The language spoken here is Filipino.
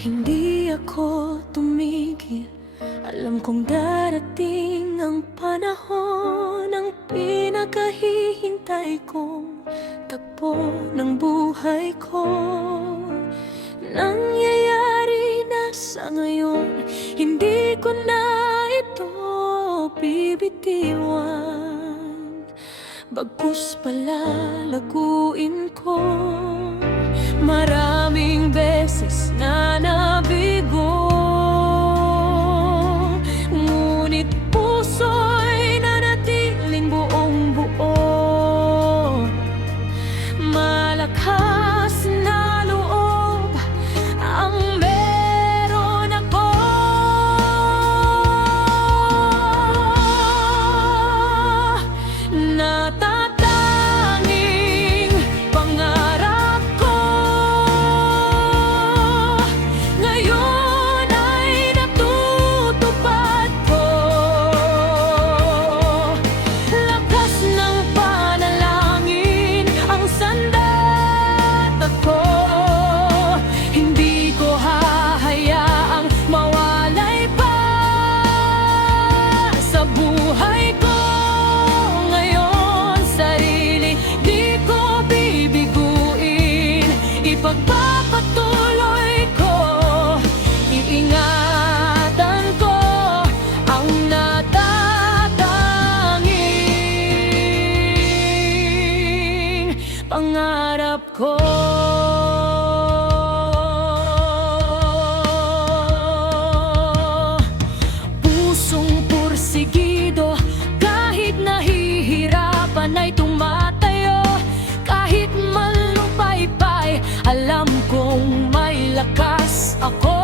Hindi ako tumigil. Alam kong darating ang panahon, ang pinakahihintay kong takbo ng buhay ko. Nangyayari na sa ngayon, hindi ko na ito bibitiwan. Bagkus palalaguin ko. Maraming beses na nabigo, ngunit puso'y nanatiling buong buo. Malakas na loob ang meron ako. Natatanging pangarap ko ngayon ay natutupad ko. Lakas ng panalangin ang sandat ko. Hindi ko hahayaang mawalay pa sa buhay ko. Ngayon sarili di ko bibiguin, ipagpapatuloy ko, iingatan ko ang natatanging pangarap ko. Pusong pursigido, kahit nahihirapan ay tumatayo. Kahit malupaypay, alam kong may lakas ako.